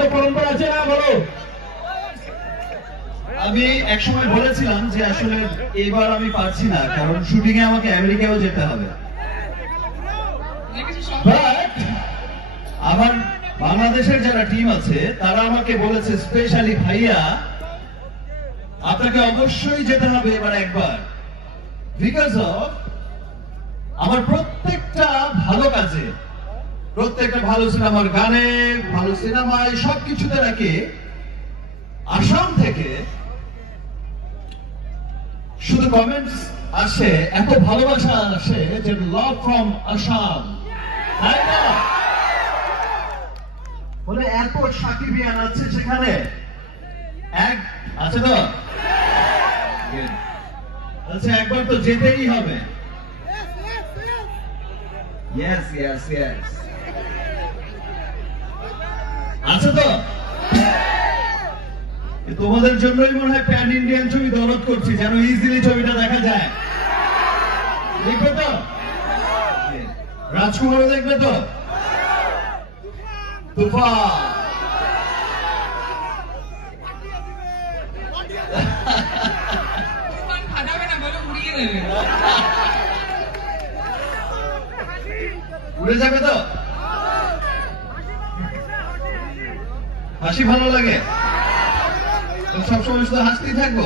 তো পরম্পরা আছে না, বলো। আমি একসময় বলেছিলাম যে আসলে এবার আমি পারছি না, কারণ শুটিং এ আমাকে আমেরিকাও যেতে হবে। বাট আমার বাংলাদেশের যারা টিম আছে তারা আমাকে বলেছে স্পেশালি, ভাইয়া আপনাকে অবশ্যই যেতে হবে এবার একবার, বিকজ অফ আমার প্রত্যেকটা ভালো কাজে, প্রত্যেকটা ভালো সিনেমার গানে, ভালো সিনেমায়, সবকিছুতে নাকি আসাম থেকে শুধু কমেন্টস আসে, এত ভালোবাসা আসে যে লাভ ফ্রম আসাম, তাই না? বলে এত সাকিবিয়ান আছে সেখানে, এক আছে তো, আচ্ছা একবার তো যেতেই হবে। ইয়েস ইয়েস ইয়েস, আছে তো। তোমাদের জন্যই মনে হয় প্যান ইন্ডিয়ান ছবি দরদ করছি, যেন ইজিলি ছবিটা দেখা যায়। দেখবে তো, রাজকুমারও দেখবে তো, তুফান। উড়ে যাবে তো, হাসি ভালো লাগে, সবসময় শুধু হাসতেই থাকবো।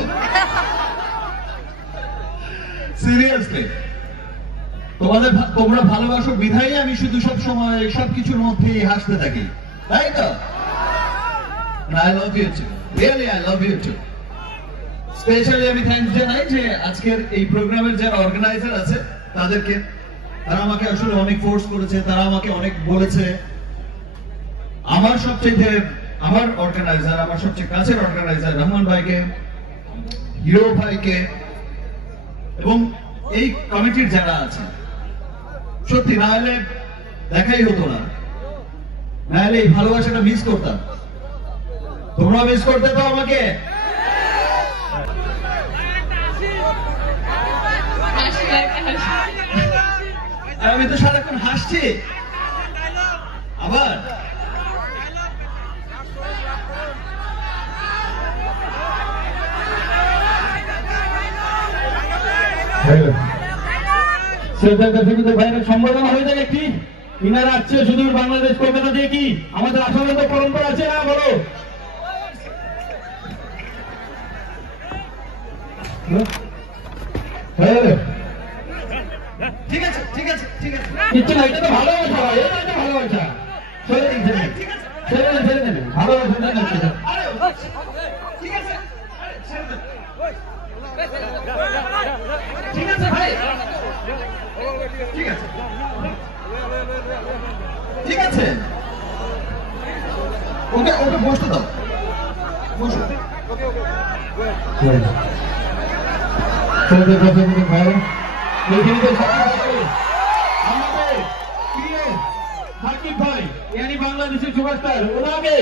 সিরিয়াসলি তোমরা ভালোবাসো বিধায় আমি শুধু সবসময় সবকিছুর মধ্যেই হাসতে থাকি, তাই তো? I love you too, really I love you too. Specially আমি থ্যাঙ্কস জানাই যে আজকের এই প্রোগ্রামের যারা অর্গানাইজার আছে তাদেরকে, তারা আমাকে আসলে অনেক ফোর্স করেছে, তারা আমাকে অনেক বলেছে। আমার অর্গানাইজার, আমার সবচেয়ে কাছের অর্গানাইজার রহমান ভাইকে, হিরো ভাইকে এবং এই কমিটির যারা আছে, সত্যি না হলে দেখাই হতো না, না হলে এই ভালোবাসাটা মিস করতাম। তোমরা মিস করতে তো আমাকে। আমি তো সারাক্ষণ হাসছি, আবার ভাইয়ের সম্বোধনা হয়ে যায় একটি, ইনারা আসছে সুদূর বাংলাদেশ কলকাতা দিয়ে, কি আমাদের আসামের তো পরম্পরা আছে না, বলো। ঠিক আছে ঠিক আছে ঠিক আছে, কিচ্ছু না, এটা তো ভালোবাসা, এটা তো ভালোবাসা। ছেড়ে দিন, ছেড়ে দিন, ছেড়ে দিন, ছেড়ে দিন, ভালোবাসা না। ঠিক আছে, ঠিক আছে ভাই, ঠিক আছে ঠিক আছে, ওকে ওকে বসতে দাও, বসো। ভাই আমাদের প্রিয় সাকিব ভাই, বাংলাদেশের সুপারস্টার, ওনাকে